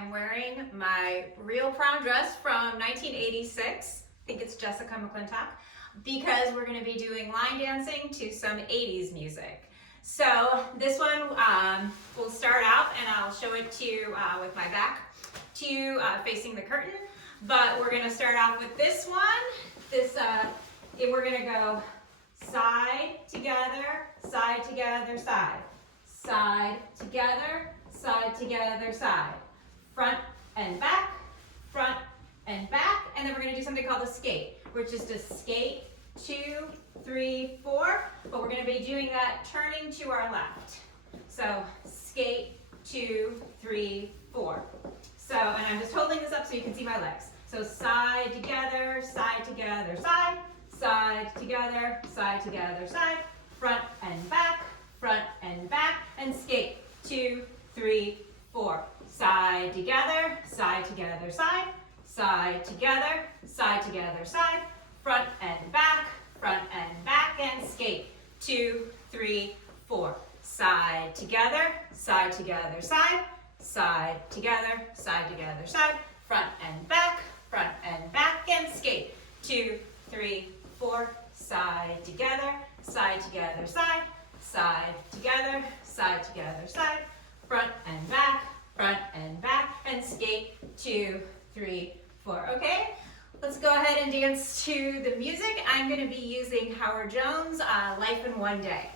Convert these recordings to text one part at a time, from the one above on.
am wearing my real prom dress from 1986. I think it's Jessica McClintock, because we're going to be doing line dancing to some 80s music. So this one will start out, and I'll show it to you with my back to you facing the curtain. But we're going to start off with this one. We're going to go side together, side together, side. Side together, side together, side. Front and back, and then we're going to do something called a skate, which is to skate 2, 3, 4, but we're going to be doing that turning to our left. So skate 2, 3, 4. So, and I'm just holding this up so you can see my legs. So side together, side together, side, side together, side together, side, front and back, and skate 2, 3, 4. Side together, side together, side, side together, side together, side, front and back, and skate 2, 3, 4. Side together, side together, side, side together, side together, side, front and back, and skate 2, 3, 4. Side together, side together, side, side together, side together, side, front and back, and skate 2, 3, 4. Okay, let's go ahead and dance to the music. I'm going to be using Howard Jones' Life in One Day.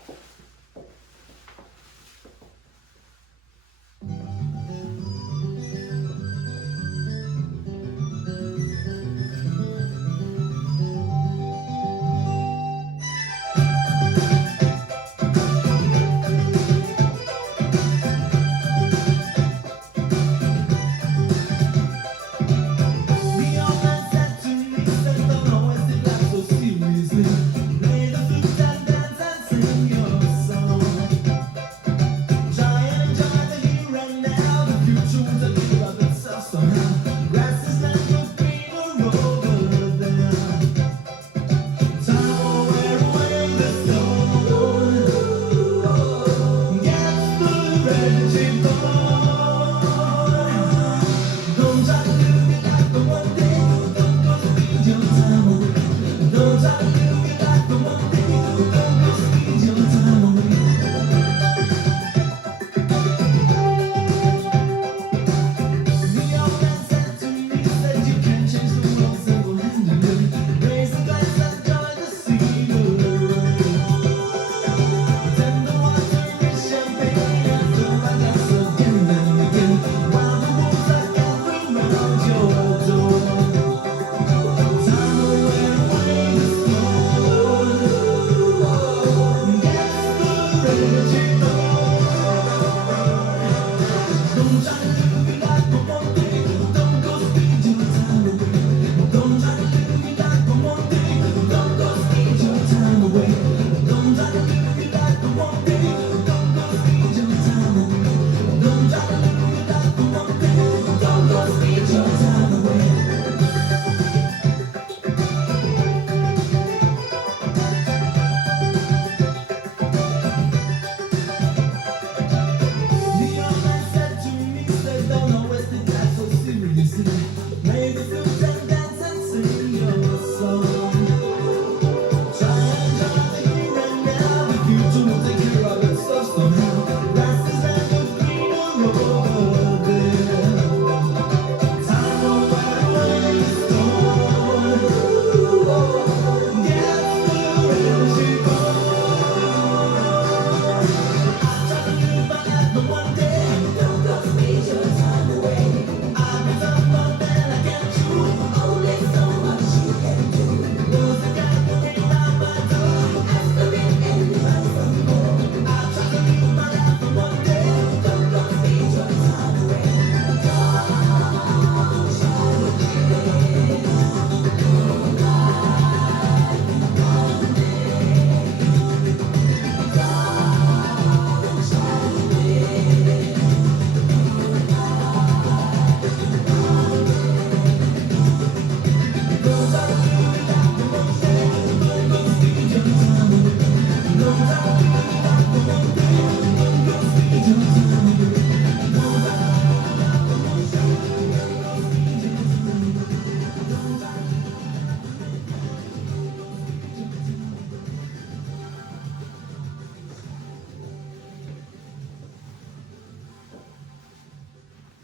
One day